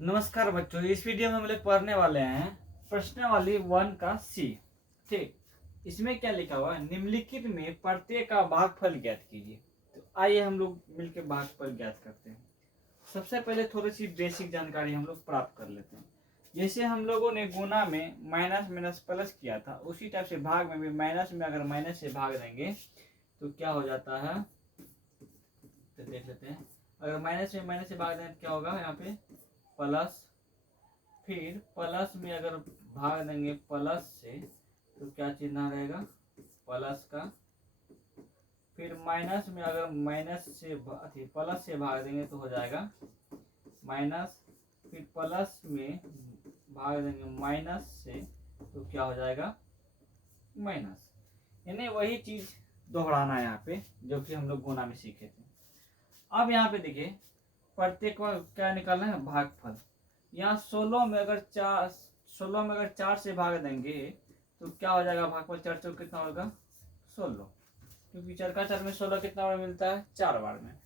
नमस्कार बच्चों, इस वीडियो में हम लोग पढ़ने वाले हैं प्रश्नावली 1 का सी। ठीक, इसमें क्या लिखा हुआ है, निम्नलिखित में प्रत्येक का भागफल ज्ञात कीजिए। तो आइए हम लोग मिलकर भागफल ज्ञात करते हैं। सबसे पहले थोड़ी सी बेसिक जानकारी हम लोग प्राप्त कर लेते हैं। जैसे हम लोगों ने गुना में माइनस माइनस प्लस किया था, उसी टाइप से भाग में भी माइनस में अगर माइनस से भाग देंगे तो क्या हो जाता है, तो देख लेते हैं। अगर माइनस से भाग दें तो क्या होगा, यहाँ पे प्लस, फिर प्लस में अगर भाग देंगे प्लस से तो क्या चिन्ह रहेगा, प्लस का। फिर माइनस में अगर माइनस से प्लस से भाग देंगे तो हो जाएगा माइनस। फिर प्लस में भाग देंगे माइनस से तो क्या हो जाएगा, माइनस। यानी वही चीज दोहराना है यहाँ पे, जो कि हम लोग गुना में सीखे थे। अब यहाँ पे देखिए, प्रत्येक को क्या निकालना है, भागफल। यहाँ 16 में अगर 4 से भाग देंगे तो क्या हो जाएगा, भागफल 4 चौक कितना होगा, 16। क्योंकि 4 का 4 में 16 कितना बार मिलता है, 4 बार में।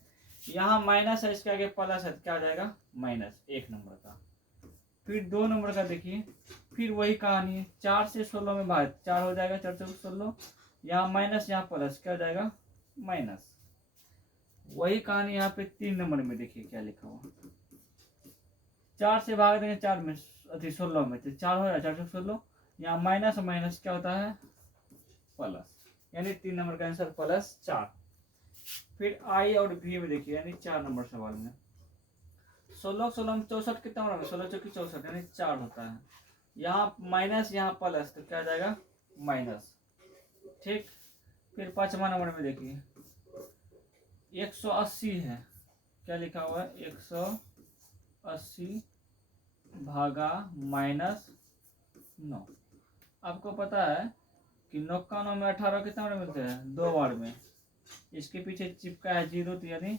यहाँ माइनस है, इसके आगे प्लस है, क्या हो जाएगा, माइनस 1 नंबर का। फिर 2 नंबर का देखिए, फिर वही कहानी है, 4 से 16 में भाग 4 हो जाएगा, 4 चौक 16। यहाँ माइनस, यहाँ प्लस, क्या हो जाएगा, माइनस। वही कहानी यहाँ पे 3 नंबर में देखिए क्या लिखा हुआ, 4 से भाग देंगे 4 में 16 में तो 4 हो जाएगा, 4 से 16। यहाँ माइनस माइनस क्या होता है, प्लस। यानी 3 नंबर का आंसर +4। फिर आई और भी में देखिए, यानी 4 नंबर सवाल में 16 में 64 कितना होगा, 16 चौकी 64 यानी 4 होता है। यहाँ माइनस, यहाँ प्लस, तो क्या आ जाएगा, माइनस। ठीक, फिर 5वां नंबर में देखिए 180 है, क्या लिखा हुआ है, 180 भागा -9। आपको पता है कि 9 का 9 में 18 कितना बार मिलते हैं, 2 बार में। इसके पीछे चिपका है 0, तो यानी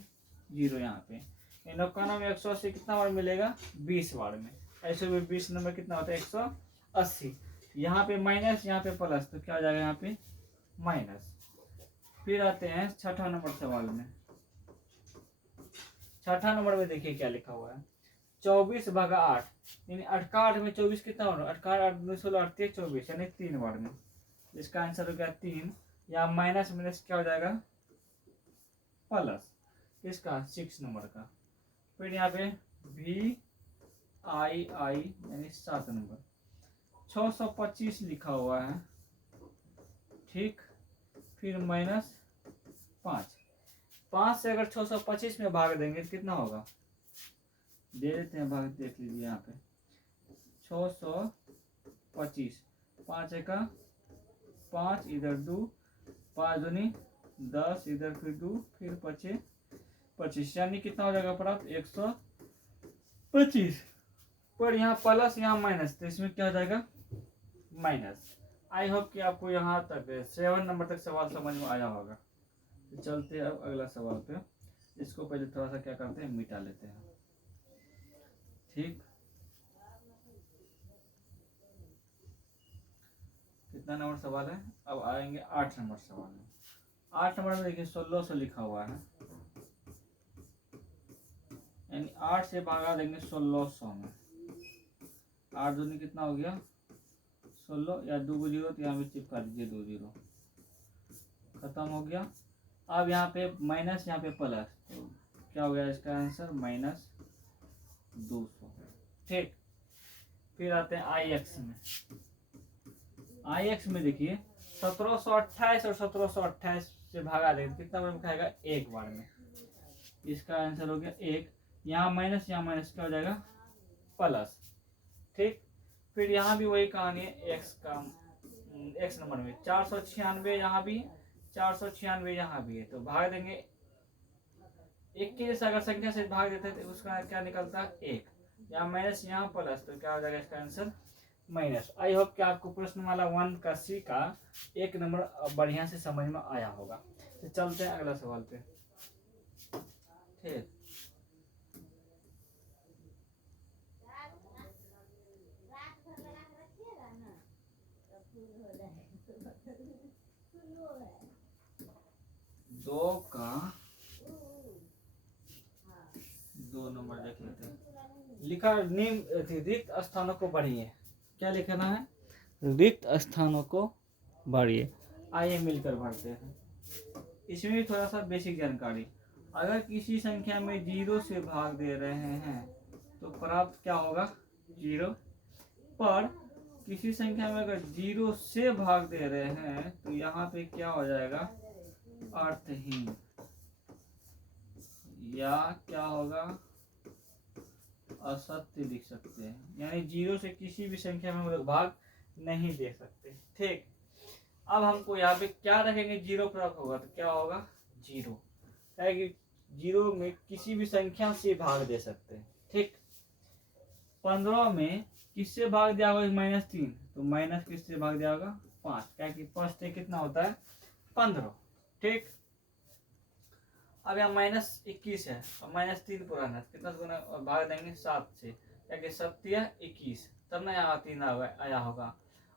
0 यहाँ पे। 9 का 9 में 180 कितना बार मिलेगा, 20 बार में। ऐसे भी 20 नंबर कितना होता है, 180। यहाँ पे माइनस, यहाँ पे प्लस, तो क्या हो जाएगा, यहाँ पे माइनस। फिर आते हैं 6ठा नंबर सवाल में। 6ठा नंबर में देखिए क्या लिखा हुआ है, 24 भागा 8, यानी 8 का 8 में 24 कितना होगा, 8 का 8 में 16, 8 के 24, यानी 3 बार में। इसका आंसर हो गया 3। या माइनस माइनस क्या हो जाएगा, प्लस। इसका 6 नंबर का। फिर यहाँ पे VII यानी 7 नंबर, 625 लिखा हुआ है। ठीक, फिर -5। 5 से अगर 625 में भाग देंगे तो कितना होगा, दे देते हैं भाग, देख लीजिए यहाँ पे 625, 5 का 5, इधर 2, 5 दूनी 10, इधर फिर 2, फिर 25, यानी कितना हो जाएगा प्राप्त, 125। पर यहाँ प्लस, यहाँ माइनस, तो इसमें क्या हो जाएगा, माइनस। आई होप कि आपको यहाँ तक 7 नंबर तक सवाल समझ में आया होगा। तो चलते हैं अब अगला सवाल पे। इसको पहले थोड़ा सा क्या करते हैं, मिटा लेते हैं। ठीक, कितना नंबर सवाल है, अब आएंगे 8 नंबर सवाल में। 8 नंबर में देखिए 1600 लिखा हुआ है, यानी 8 से भागा देंगे 1600 में। 8 दूनी कितना हो गया, 16, या 2 को 0 तो यहाँ पे चिपका दीजिए 2 0, खत्म हो गया। अब यहाँ पे माइनस, यहाँ पे प्लस, तो क्या हो गया इसका आंसर, -200। ठीक, फिर आते हैं IX में। IX में देखिए 1728 और 1728 से भागा देंगे कितना बार में खाएगा, 1 बार में। इसका आंसर हो गया 1। यहाँ माइनस, यहाँ माइनस, क्या हो जाएगा, प्लस। ठीक, फिर यहाँ भी वही कहानी है, X नंबर में 496, यहाँ भी 496, यहाँ भी है। तो भाग देंगे, एक के जैसे अगर संख्या से भाग देते हैं तो उसका क्या निकलता है, 1। यहाँ माइनस, यहाँ प्लस, तो क्या हो जाएगा इसका आंसर, माइनस। आई होप कि आपको प्रश्नमाला 1 का सी का 1 नंबर बढ़िया से समझ में आया होगा। तो चलते हैं अगला सवाल पे। ठीक, दो का 2 नंबर देख लेते हैं। लिखा रिक्त स्थानों को भरिए। क्या लिखना है? रिक्त स्थानों को भरिए। आइए मिलकर भरते हैं। इसमें भी थोड़ा सा बेसिक जानकारी। अगर किसी संख्या में 0 से भाग दे रहे हैं तो प्राप्त क्या होगा? 0। पर किसी संख्या में अगर 0 से भाग दे रहे हैं तो यहाँ पे क्या हो जाएगा? अर्थहीन, या क्या होगा? असत्य लिख सकते हैं। यानी 0 से किसी भी संख्या में हम लोग भाग नहीं दे सकते। ठीक, अब हमको यहाँ पे क्या रखेंगे? 0 प्राप्त होगा तो क्या होगा? 0 है कि 0 में किसी भी संख्या से भाग दे सकते हैं। ठीक, 15 में किससे भाग दिया होगा? -3, तो माइनस किससे भाग दिया होगा? 5, क्या कि 5 से कितना होता है? 15। ठीक, अब यहाँ -21 है और -3 पुराना, कितना से गुना भाग देंगे? 7 से, क्या कि 7 या 21, तब ना यहाँ 3 आया होगा।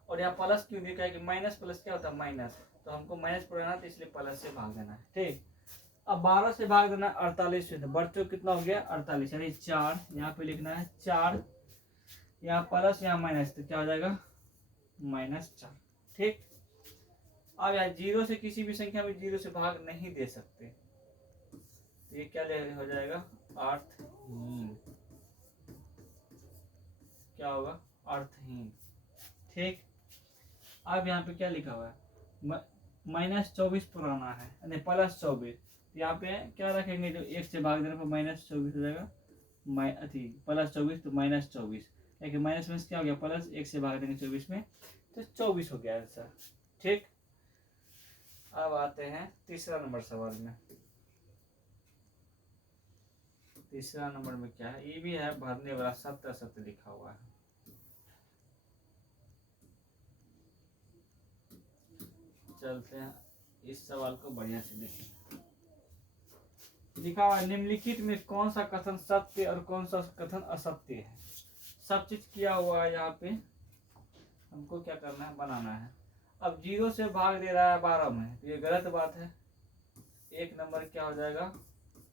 और यहाँ प्लस क्यों दिखा है? कि माइनस प्लस क्या होता है? माइनस, तो हमको माइनस पुराना तो इसलिए प्लस से भाग देना है। ठीक, अब 12 से भाग देना 48 से, तो बच्चों कितना हो गया? 48, यानी 4 यहाँ पे लिखना है। 4 यहाँ प्लस यहाँ माइनस, तो क्या हो जाएगा? -4। ठीक, अब यहाँ 0 से किसी भी संख्या में 0 से भाग नहीं दे सकते, तो ये क्या हो जाएगा? अर्थहीन। क्या होगा? अर्थहीन। ठीक, अब यहाँ पे क्या लिखा हुआ है? -24 पुराना है, नहीं +24, यहाँ पे क्या रखेंगे? जो 1 से भाग देने पर -24 हो जाएगा। +24 तो -24, लेकिन माइनस में क्या हो गया? प्लस, 1 से भाग देंगे 24 में तो 24 हो गया आंसर। ठीक, अब आते हैं तीसरा नंबर सवाल में। तीसरा नंबर में क्या है? ये भी है भरने वाला, सत्य सत्य लिखा हुआ है। चलते हैं इस सवाल को बढ़िया से देखें। लिखा हुआ निम्नलिखित में कौन सा कथन सत्य और कौन सा कथन असत्य है? सब चीज किया हुआ है यहाँ पे, हमको क्या करना है? बनाना है। अब 0 से भाग दे रहा है 12 में, तो ये गलत बात है। 1 नंबर क्या हो जाएगा?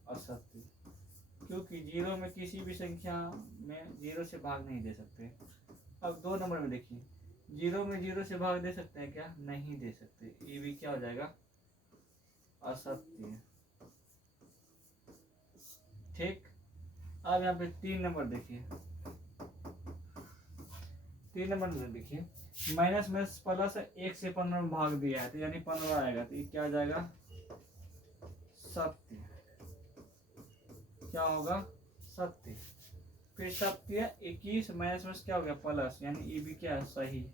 असत्य, क्योंकि 0 में किसी भी संख्या में 0 से भाग नहीं दे सकते। अब 2 नंबर में देखिए, 0 में 0 से भाग दे सकते हैं क्या? नहीं दे सकते, ये भी क्या हो जाएगा? असत्य। ठीक, अब यहाँ पे 3 नंबर देखिए। 3 नंबर में देखिए, माइनस में प्लस 1 से 15 में भाग दिया है, तो यानी 15 आएगा, तो ये क्या हो जाएगा? सत्य। क्या होगा? सत्य। फिर सत्य 21 माइनस में क्या हो गया? प्लस, यानी ये भी क्या है? सही है।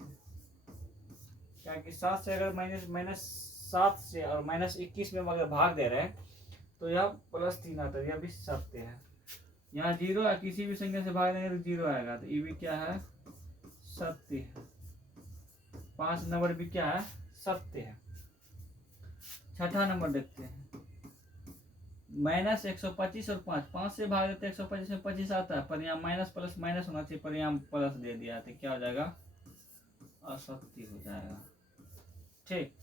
क्या कि 7 से अगर -7 से और -21 में अगर भाग दे रहे हैं तो यह +3 आता है, यह भी सत्य है। यहाँ 0 है, किसी भी संख्या से भाग देंगे तो 0 आएगा, तो ये भी क्या है? सत्य है। 5 नंबर भी क्या है? सत्य है। छठा नंबर देखते हैं, -125 और 5 से भाग देते 125 में 25 आता है, पर यहाँ माइनस प्लस माइनस होना चाहिए, पर यहाँ प्लस दे दिया, तो क्या हो जाएगा? असत्य हो जाएगा। ठीक,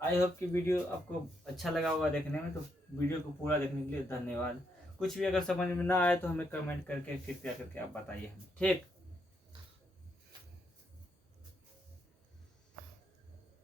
आई होप कि वीडियो आपको अच्छा लगा होगा देखने में, तो वीडियो को पूरा देखने के लिए धन्यवाद। कुछ भी अगर समझ में ना आए तो हमें कमेंट करके कृपया करके आप बताइए हमें। ठीक।